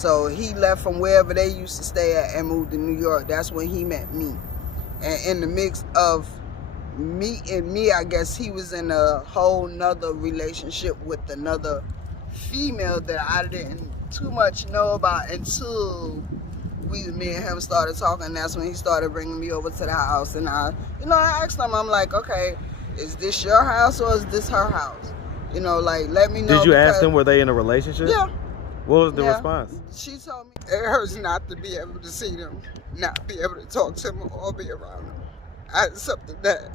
So he left from wherever they used to stay at and moved to New York. That's when he met me. And in the mix of meeting me, I guess he was in a whole nother relationship with another female that I didn't too much know about until me and him started talking. That's when he started bringing me over to the house. And I asked him, I'm like, okay, is this your house or is this her house? Like, let me know. Did you ask them, were they in a relationship? Yeah. What was the response? She told me it hurts not to be able to see them, not be able to talk to them or be around them. It's something that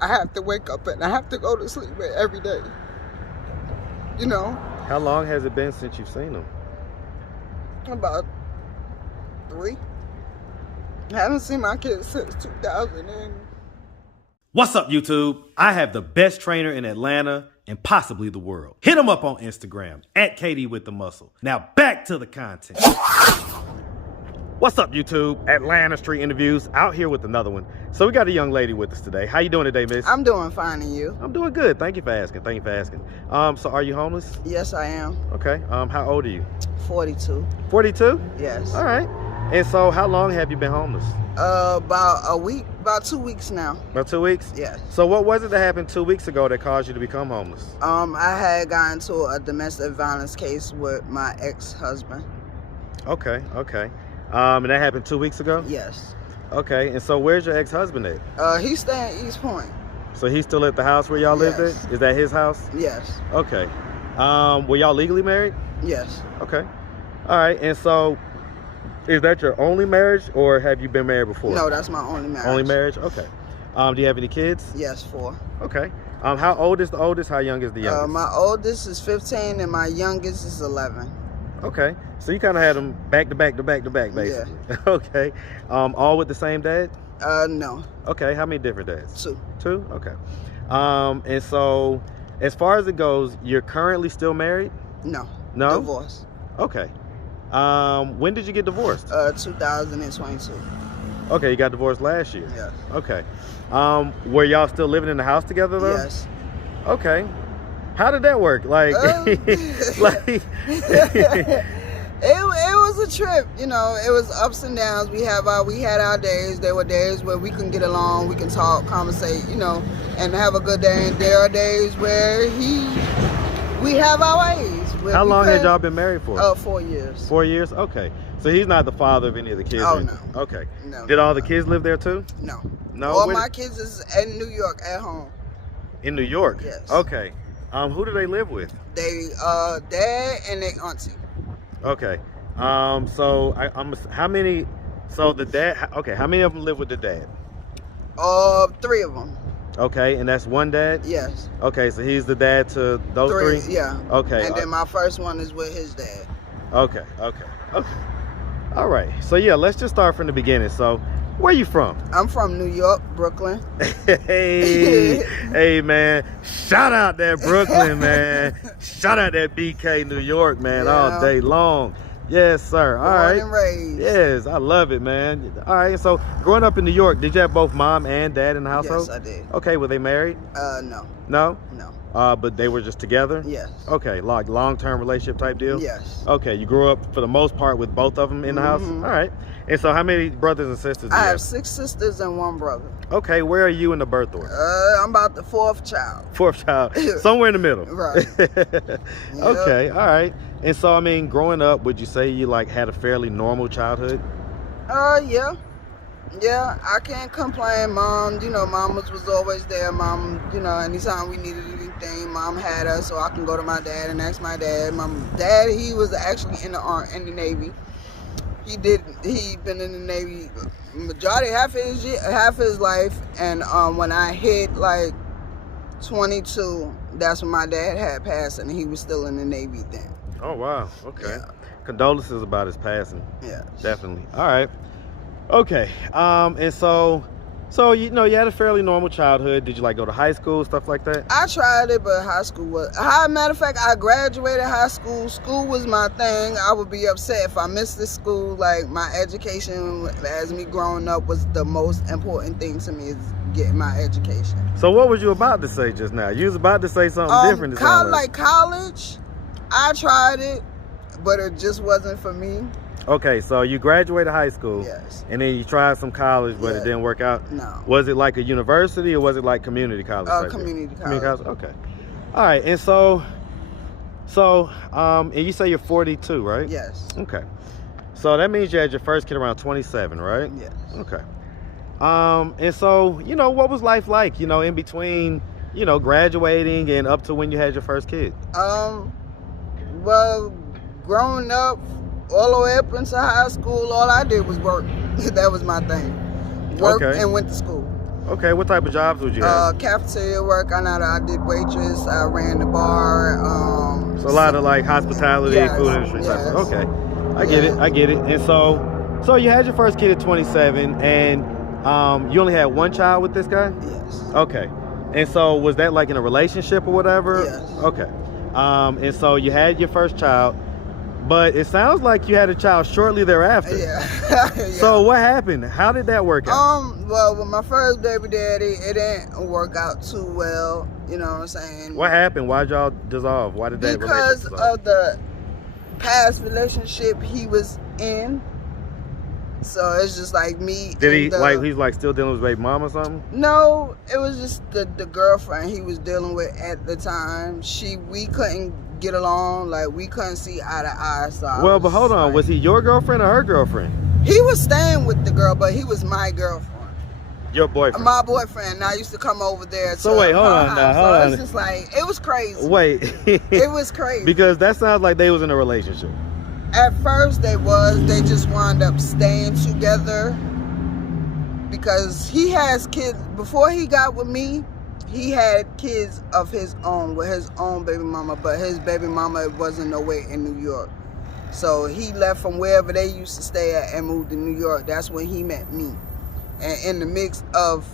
I have to wake up and I have to go to sleep with every day. How long has it been since you've seen them? About 3. I haven't seen my kids since 2000. What's up, YouTube? I have the best trainer in Atlanta and possibly the world. Hit him up on Instagram at KDWithTheMuscle. Now back to the content. What's up, YouTube? Atlanta Street Interviews, out here with another one. So we got a young lady with us today. How you doing today, miss? I'm doing fine, and you? I'm doing good. Thank you for asking. So are you homeless? Yes, I am. Okay. How old are you? 42. 42? Yes. All right. And so how long have you been homeless? About a week, about 2 weeks now. About 2 weeks? Yes. So what was it that happened 2 weeks ago that caused you to become homeless? I had gotten into a domestic violence case with my ex-husband. Okay. And that happened 2 weeks ago? Yes. Okay. And so where's your ex-husband at? He's staying in East Point. So he's still at the house where y'all lived Yes. at? Is that his house? Yes. Okay. Were y'all legally married? Yes. Okay. All right. And so is that your only marriage or have you been married before? No, that's my only marriage. Only marriage? Okay. Do you have any kids? Yes, 4. Okay. How old is the oldest? How young is the youngest? My oldest is 15 and my youngest is 11. Okay. So you kind of had them back to back, basically. Yeah. Okay. All with the same dad? No. Okay. How many different dads? 2. 2? Okay. And so as far as it goes, you're currently still married? No. No? Divorce. Okay. When did you get divorced? 2022. Okay, you got divorced last year. Yes. Okay. Were y'all still living in the house together though? Yes. Okay. How did that work? Like, it was a trip. It was ups and downs. We had our days. There were days where we can get along, we can talk, conversate, and have a good day. And there are days where we have our ways. How long had y'all been married for? 4 years. 4 years? Okay. So he's not the father of any of the kids? Oh, no. Okay. No. Did all the kids live there too? No. No? All my kids is in New York at home. In New York? Yes. Okay. Who do they live with? They, dad and their auntie. Okay. So how many, so the dad, okay, how many of them live with the dad? 3 of them. Okay, and that's one dad? Yes. Okay, so he's the dad to those 3? Yeah. Okay. And then my first one is with his dad. Okay. All right. So yeah, let's just start from the beginning. So where you from? I'm from New York, Brooklyn. Hey man, shout out that Brooklyn, man. Shout out that BK, New York, man, Yeah. all day long. Yes, sir. All right. Born and raised. Yes, I love it, man. All right. So growing up in New York, did you have both mom and dad in the household? Yes, I did. Okay. Were they married? No. No? No. But they were just together? Yes. Okay, like long-term relationship type deal? Yes. Okay, you grew up for the most part with both of them in the house? All right. And so how many brothers and sisters do you I have 6 sisters and 1 brother. Okay, where are you in the birth order? I'm about the 4th child. 4th child, somewhere in the middle. Right. Okay, all right. And so, I mean, growing up, would you say you like had a fairly normal childhood? Yeah. Yeah, I can't complain. Mom, mom was always there. Mom, anytime we needed anything, mom had us, so I can go to my dad and ask my dad. My dad, he was actually in the Navy. He been in the Navy majority half his life, and when I hit like 22, that's when my dad had passed, and he was still in the Navy then. Oh wow. Okay. Yeah. Condolences about his passing. Yeah. Definitely. All right. Okay. And so you had a fairly normal childhood. Did you like go to high school, stuff like that? I tried it, but high school was. Matter of fact, I graduated high school. School was my thing. I would be upset if I missed this school. Like, my education, as me growing up, was the most important thing to me, is getting my education. So what was you about to say just now? You was about to say something different. Like college, I tried it. but it just wasn't for me. Okay, so you graduated high school. Yes. And then you tried some college, but it didn't work out? No. Was it like a university or was it like community college? Community college. Community college? Okay. All right, and so, and you say you're 42, right? Yes. Okay. So that means you had your first kid around 27, right? Yes. Okay. And so, you know, what was life like, you know, in between, you know, graduating and up to when you had your first kid? Well, growing up, all the way up into high school, all I did was work. That was my thing. Work and went to school. Okay, what type of jobs would you have? Cafeteria work. I did waitress. I ran the bar. So a lot of like hospitality, food industry type stuff. Okay, I get it. And so you had your first kid at 27, and you only had one child with this guy? Yes. Okay. And so was that like in a relationship or whatever? Yes. Okay. And so you had your first child, but it sounds like you had a child shortly thereafter. Yeah. So what happened? How did that work out? Well, with my first baby daddy, it didn't work out too well. You know what I'm saying? What happened? Why'd y'all dissolve? Why did that because relationship dissolve? of the past relationship he was in. So it's just like me. Did he he's like still dealing with his baby mom or something? No, it was just the girlfriend he was dealing with at the time. We couldn't get along, like we couldn't see eye to eye. So but hold on, was he your girlfriend or her girlfriend? He was staying with the girl, but he was my girlfriend. Your boyfriend? My boyfriend. And I used to come over there. So wait, hold on. It's just like, it was crazy. Wait. It was crazy. Because that sounds like they was in a relationship. At first they just wound up staying together because he has kids. Before he got with me, he had kids of his own with his own baby mama, but his baby mama wasn't nowhere in New York. So he left from wherever they used to stay at and moved to New York. That's when he met me. And in the mix of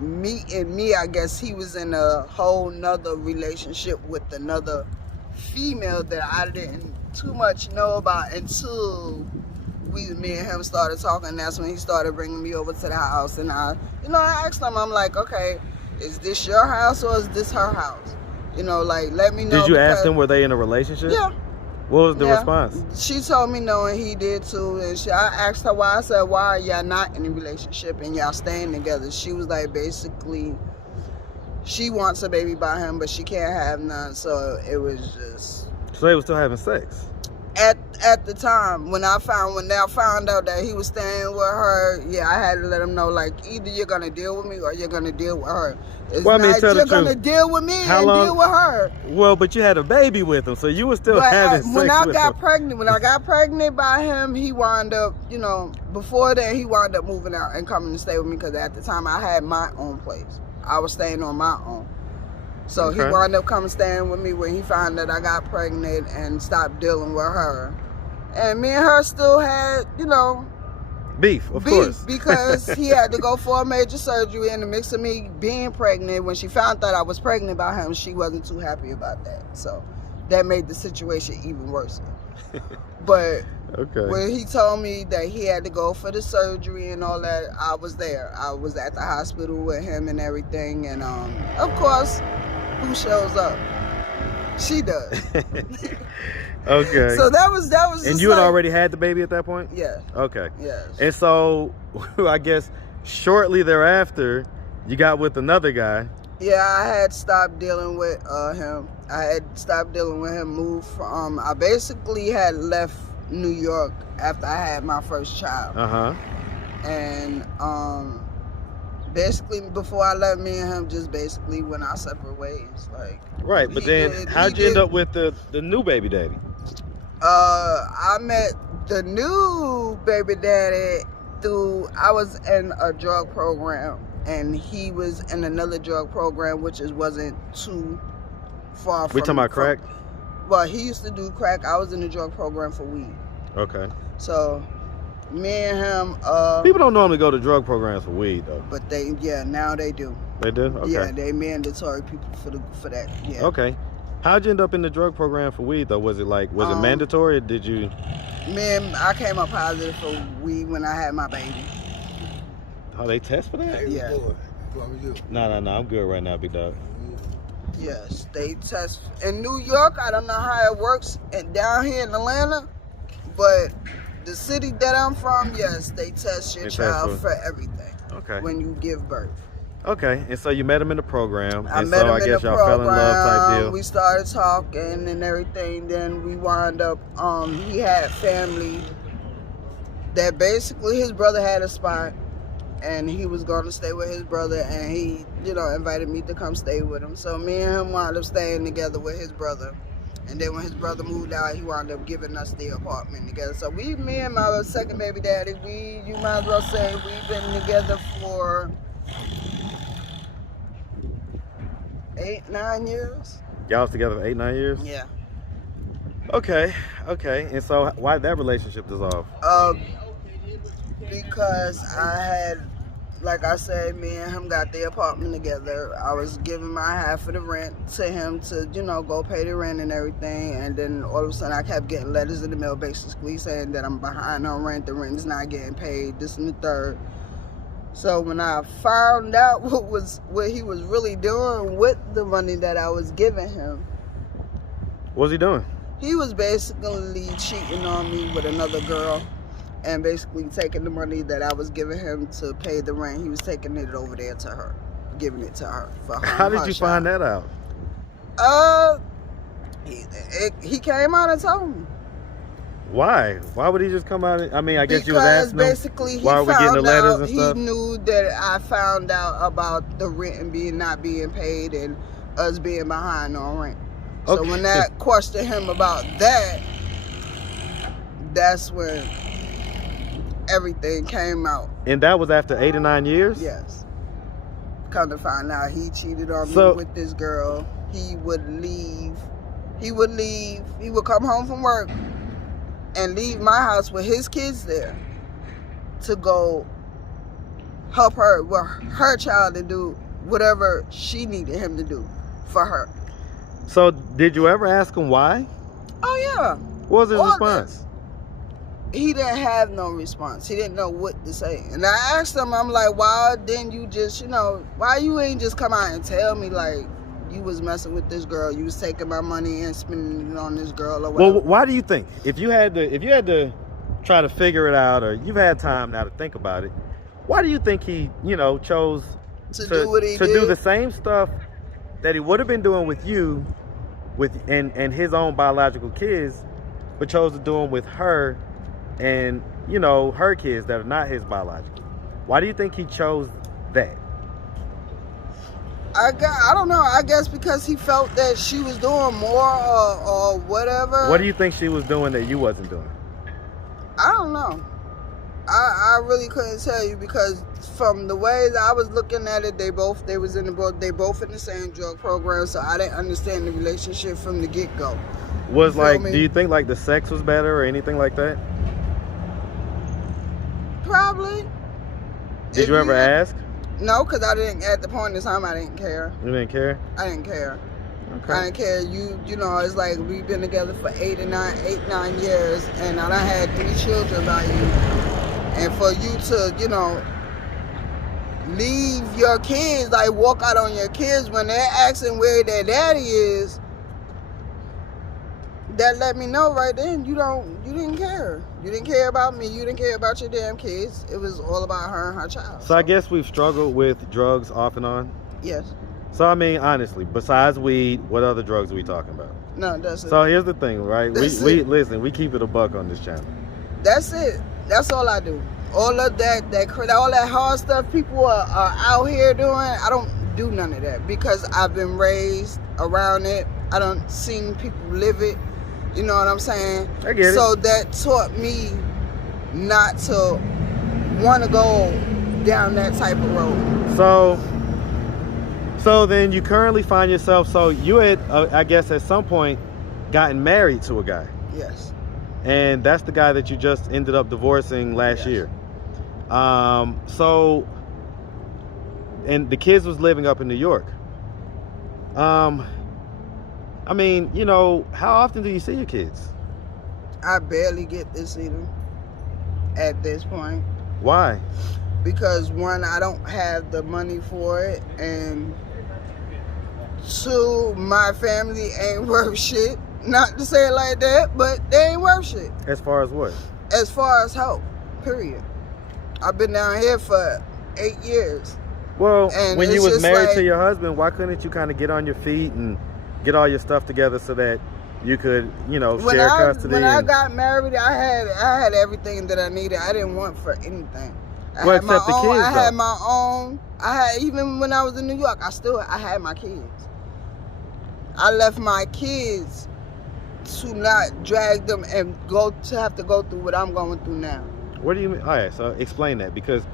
me and me, I guess he was in a whole nother relationship with another female that I didn't too much know about until me and him started talking. That's when he started bringing me over to the house, and I asked him, I'm like, okay, is this your house or is this her house? Like, let me know. Did you ask them, were they in a relationship? Yeah. What was the response? She told me no, and he did too. And I asked her why. I said, why are y'all not in a relationship and y'all staying together? She was like, basically, she wants a baby by him, but she can't have none. So it was just. So they were still having sex? At the time, when I found out that he was staying with her, I had to let him know, like, either you're gonna deal with me or you're gonna deal with her. It's well, I mean, not, tell you're the truth. gonna deal with me deal with her. Well, but you had a baby with him, so you were still having sex when I with got him. pregnant, when I got pregnant by him, he wound up, before that, he wound up moving out and coming to stay with me because at the time I had my own place. I was staying on my own. So he wound up coming staying with me when he found that I got pregnant and stopped dealing with her. And me and her still had, beef, of course. Because he had to go for a major surgery in the mix of me being pregnant. When she found out I was pregnant by him, she wasn't too happy about that. So that made the situation even worse. But when he told me that he had to go for the surgery and all that, I was there. I was at the hospital with him and everything. And of course, who shows up? She does. Okay. So that was. And you had already had the baby at that point? Yeah. Okay. Yes. And so, I guess shortly thereafter, you got with another guy. Yeah, I had stopped dealing with him. I had stopped dealing with him. Moved from. I basically had left New York after I had my first child. And basically before I left, me and him just basically went our separate ways. Like. Right, but then how'd you end up with the new baby daddy? I met the new baby daddy I was in a drug program, and he was in another drug program, which wasn't too far from. We talking about crack? Well, he used to do crack. I was in the drug program for weed. Okay. So, me and him. People don't normally go to drug programs for weed, though. But now they do. They do? Okay. Yeah, they mandatory people for that. Yeah. Okay. How'd you end up in the drug program for weed, though? Was it mandatory, or did you? Man, I came up positive for weed when I had my baby. Oh, they test for that? Yeah. No, I'm good right now, big dog. Yes, they test in New York. I don't know how it works and down here in Atlanta, but the city that I'm from, yes, they test your They test child for- for everything Okay. when you give birth. Okay, and so you met him in the program, I and met so him I in guess the y'all fell in love type program. deal. We started talking and everything. Then we wound up. He had family that basically his brother had a spot, and he was going to stay with his brother, and he, invited me to come stay with him. So me and him wound up staying together with his brother. And then when his brother moved out, he wound up giving us the apartment together. So me and my second baby daddy, you might as well say we've been together for 8-9 years. Y'all was together for 8-9 years? Yeah. Okay. And so why did that relationship dissolve? Because I had, like I said, me and him got the apartment together. I was giving my half of the rent to him to, go pay the rent and everything. And then all of a sudden I kept getting letters in the mail basically saying that I'm behind on rent, the rent is not getting paid, this and the third. So when I found out what he was really doing with the money that I was giving him. What was he doing? He was basically cheating on me with another girl. And basically taking the money that I was giving him to pay the rent, he was taking it over there to her, giving it to her for her. How did you find that out? He came out and told me. Why? Why would he just come out? I guess you was Because asking him basically why are we getting the letters and stuff? He knew that I found out about the rent and not being paid and us being behind on rent. So Okay. when that questioned him about that, that's when everything came out. And that was after 8 or 9 years? Yes. Come to find out, he cheated on me with this girl. He would leave. He would come home from work and leave my house with his kids there to go help her with her child to do whatever she needed him to do for her. So did you ever ask him why? Oh yeah. What was his response? He didn't have no response. He didn't know what to say. And I asked him, I'm like, why didn't you just, why you ain't just come out and tell me, like, you was messing with this girl, you was taking my money and spending it on this girl or whatever. Well, why do you think? If you had to try to figure it out, or you've had time now to think about it, why do you think he, chose to do what he did? Do the same stuff that he would have been doing with you and his own biological kids, but chose to do them with her and her kids that are not his biological? Why do you think he chose that? I don't know. I guess because he felt that she was doing more or whatever. What do you think she was doing that you wasn't doing? I don't know. I really couldn't tell you, because from the way that I was looking at it, they both in the same drug program, so I didn't understand the relationship from the get-go. Do you think like the sex was better or anything like that? Probably. Did you ever ask? No, because I didn't, at the point in time, I didn't care. You didn't care? I didn't care. Okay. I didn't care. It's like we've been together for 8-9 years, and I done had 3 children by you. And for you to, leave your kids, like walk out on your kids when they're asking where their daddy is, that let me know right then you didn't care. You didn't care about me. You didn't care about your damn kids. It was all about her and her child. So I guess we've struggled with drugs off and on. Yes. So honestly, besides weed, what other drugs are we talking about? No, that's it. So here's the thing, right? We listen. We keep it a buck on this channel. That's it. That's all I do. All of all that hard stuff people are out here doing, I don't do none of that, because I've been raised around it. I don't seen people live it. You know what I'm saying? I get it. So that taught me not to want to go down that type of road. So then you currently find yourself, so you had, I guess at some point, gotten married to a guy. Yes. And that's the guy that you just ended up divorcing last year. So, and the kids was living up in New York. How often do you see your kids? I barely get to see them at this point. Why? Because one, I don't have the money for it, and to my family ain't worth shit. Not to say it like that, but they ain't worth shit. As far as what? As far as help, period. I've been down here for 8 years. Well, and when you was married like, to your husband, why couldn't you kind of get on your feet and get all your stuff together so that you could, you know, share custody? When I got married, I had everything that I needed. I didn't want for anything. I had my own. I had my own. Even when I was in New York, I had my kids. I left my kids to not drag them and have to go through what I'm going through now. What do you mean? All right, so explain that, because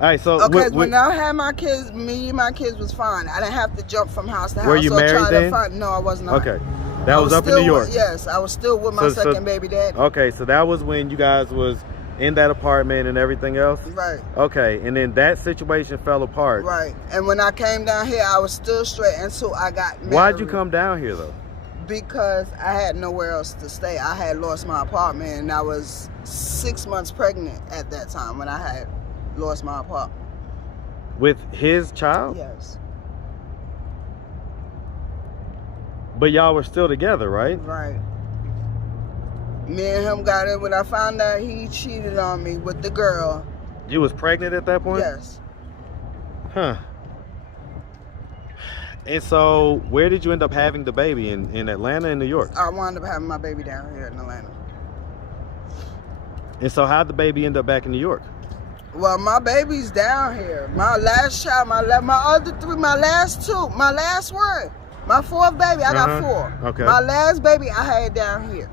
all right, so okay, when I had my kids, me and my kids was fine. I didn't have to jump from house to house. Were you married then? No, I was not. Okay, that was up in New York. Yes, I was still with my second baby daddy. Okay, so that was when you guys was in that apartment and everything else? Right. Okay, and then that situation fell apart. Right, and when I came down here, I was still straight until I got married. Why'd you come down here though? Because I had nowhere else to stay. I had lost my apartment, and I was 6 months pregnant at that time when I had lost my apartment. With his child? Yes. But y'all were still together, right? Right. Me and him got in when I found out he cheated on me with the girl. You was pregnant at that point? Yes. Huh. And so, where did you end up having the baby? In Atlanta and New York? I wound up having my baby down here in Atlanta. And so, how'd the baby end up back in New York? Well, my baby's down here. My last child, my other three, my last two, my last one, my fourth baby, I got 4. Okay. My last baby I had down here.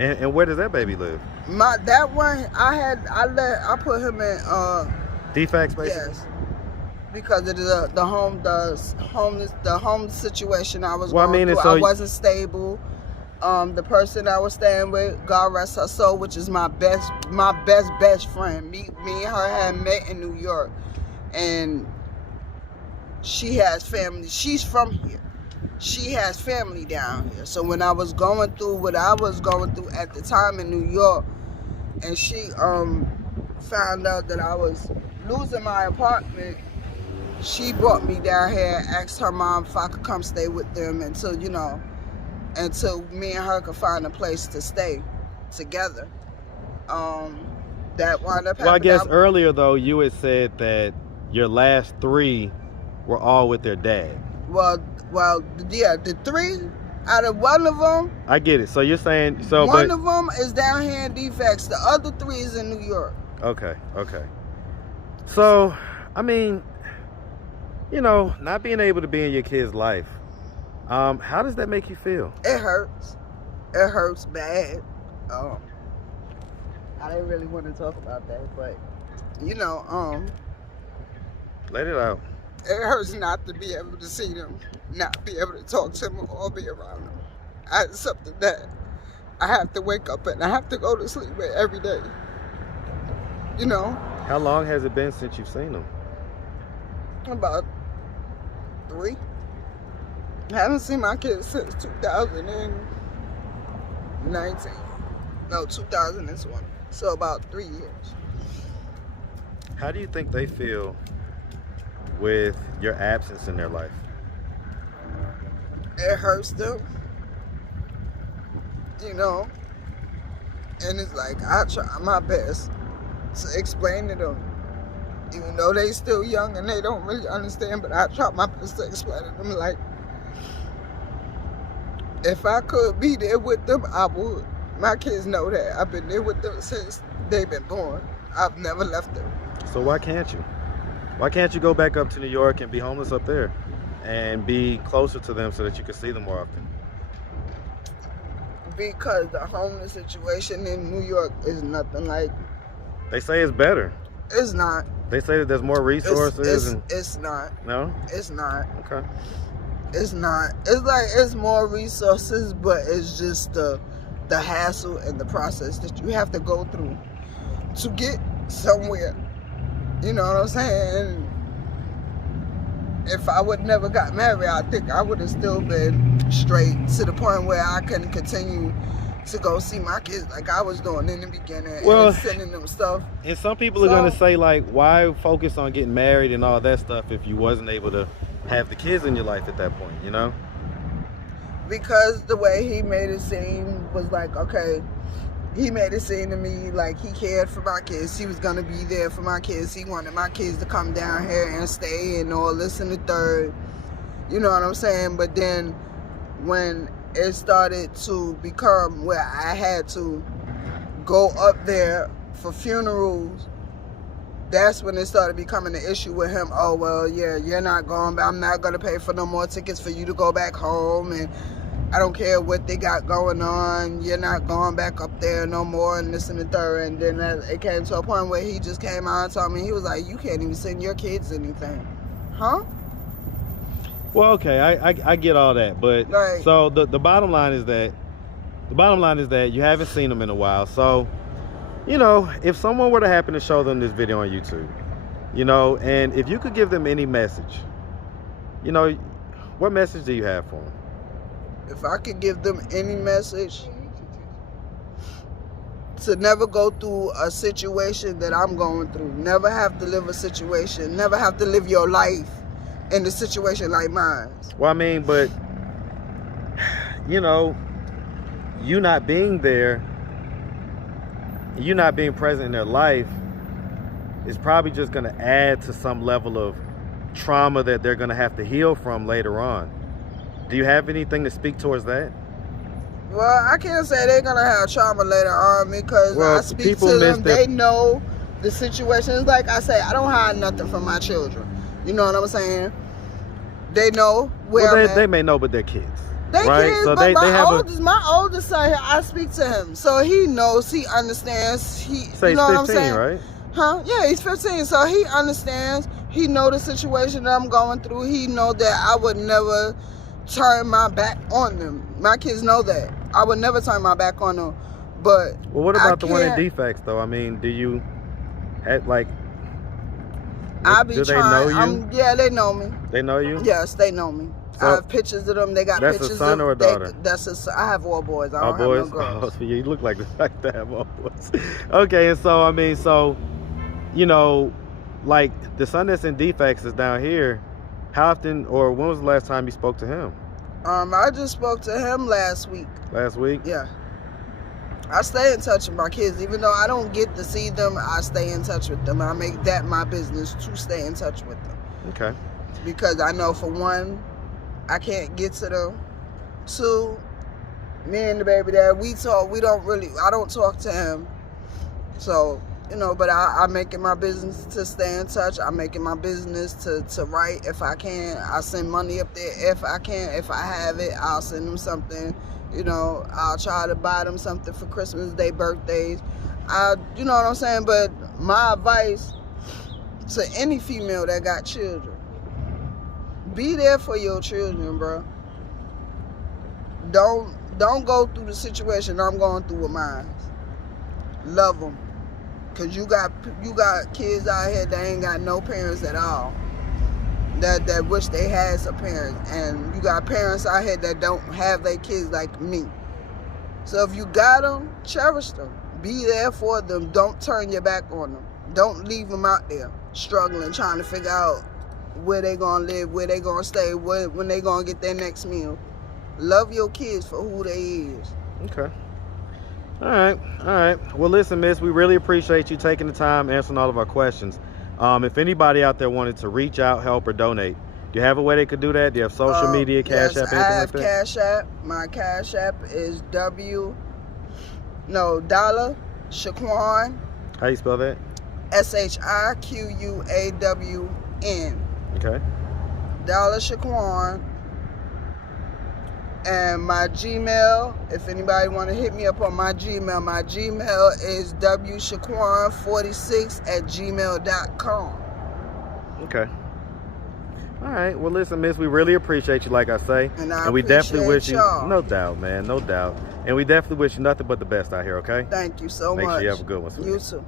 And where does that baby live? That one I put him in DFACS, basically? Yes. Because of the homeless situation I was going through. I wasn't stable. The person I was staying with, God rest her soul, which is my best friend. Me and her had met in New York, and she has family. She's from here. She has family down here. So when I was going through what I was going through at the time in New York, and she found out that I was losing my apartment, she brought me down here and asked her mom if I could come stay with them until me and her could find a place to stay together. That wound up happening. Well, I guess earlier though, you had said that your last 3 were all with their dad. Well, yeah, the 3 out of one of them. I get it. So you're saying one of them is down here in DFACS. The other 3 is in New York. Okay. So, I mean, not being able to be in your kid's life, how does that make you feel? It hurts. It hurts bad. I didn't really want to talk about that, but let it out. It hurts not to be able to see them, not be able to talk to them or be around them. It's something that I have to wake up and I have to go to sleep with every day. How long has it been since you've seen them? About 3. I haven't seen my kids since 2019. No, 2020. So about 3 years. How do you think they feel with your absence in their life? It hurts them. And it's like, I try my best to explain to them. Even though they still young and they don't really understand, but I try my best to explain to them, like, if I could be there with them, I would. My kids know that. I've been there with them since they've been born. I've never left them. So why can't you? Why can't you go back up to New York and be homeless up there and be closer to them so that you can see them more often? Because the homeless situation in New York is nothing like... They say it's better. It's not. They say that there's more resources. It's not. No? It's not. Okay. It's not. It's like it's more resources, but it's just the hassle and the process that you have to go through to get somewhere. You know what I'm saying? If I would never got married, I think I would have still been straight to the point where I couldn't continue to go see my kids like I was doing in the beginning, and sending them stuff. And some people are going to say, like, why focus on getting married and all that stuff if you wasn't able to have the kids in your life at that point, because the way he made it seem was like, okay, he made it seem to me like he cared for my kids. He was gonna be there for my kids. He wanted my kids to come down here and stay and all this and the third. You know what I'm saying? But then when it started to become where I had to go up there for funerals, that's when it started becoming an issue with him. Oh, well, yeah, you're not going, I'm not going to pay for no more tickets for you to go back home, and I don't care what they got going on, you're not going back up there no more, and this and the third. And then it came to a point where he just came out and told me, he was like, you can't even send your kids anything. Huh? Well, okay, I get all that, but Right. So the bottom line is that you haven't seen them in a while. So, you know, if someone were to happen to show them this video on YouTube, you know, and if you could give them any message, you know, what message do you have for them? If I could give them any message, to never go through a situation that I'm going through, never have to live a situation, never have to live your life in a situation like mine. Well, I mean, but, you know, you not being there, you not being present in their life is probably just going to add to some level of trauma that they're going to have to heal from later on. Do you have anything to speak towards that? Well, I can't say they're going to have trauma later on because I speak to them. They know the situation. It's like I say, I don't hide nothing from my children. You know what I'm saying? They know where I'm at. They may know, but they're kids. They right? kids, so but my oldest son here, I speak to him. So he knows, he understands. Say you know he's 15, what I'm saying? Right? Huh? Yeah, he's 15. So he understands. He know the situation that I'm going through. He know that I would never turn my back on them. My kids know that. I would never turn my back on them. But well, what about the one in defects, though? I mean, do you have, like, do they know you? Yeah, they know me. They know you? Yes, they know me. So I have pictures of them. They got that's pictures. That's a son or a daughter? I have all boys. I don't boys? have no girls. Oh, so you look like to have all boys. Okay, and so, I mean, so, you know, like, the son that's in defects is down here. How often, or when was the last time you spoke to him? I just spoke to him last week. Last week? Yeah. I stay in touch with my kids. Even though I don't get to see them, I stay in touch with them. I make that my business to stay in touch with them. Okay. Because I know, for one, I can't get to them. Two, me and the baby dad, we talk. I don't talk to him. So, you know, but I make it my business to stay in touch. I make it my business to write if I can. I send money up there if I can. If I have it, I'll send them something. You know, I'll try to buy them something for Christmas Day, birthdays. You know what I'm saying? But my advice to any female that got children, be there for your children, bro. Don't go through the situation I'm going through with mine. Love them. Cause you got kids out here that ain't got no parents at all. That wish they had some parents, and you got parents out here that don't have their kids like me. So if you got them, cherish them. Be there for them. Don't turn your back on them. Don't leave them out there struggling, trying to figure out where they gonna live, where they gonna stay, when they gonna get their next meal. Love your kids for who they is. Okay. All right. Well, listen, miss, we really appreciate you taking the time answering all of our questions. If anybody out there wanted to reach out, help, or donate, do you have a way they could do that? Do you have social media, Cash App, anything I have like that? Cash App. My Cash App is $shiquawn. How you spell that? SHIQUAWN. Okay. $shiquawn. And my Gmail, if anybody want to hit me up on my Gmail is wshiquawn46@gmail.com. Okay. All right. Well, listen, miss, we really appreciate you, like I say. And we definitely wish you, y'all. no doubt, man, no doubt. And we definitely wish you nothing but the best out here, okay? Thank you so much. Make sure you have a good one. You too.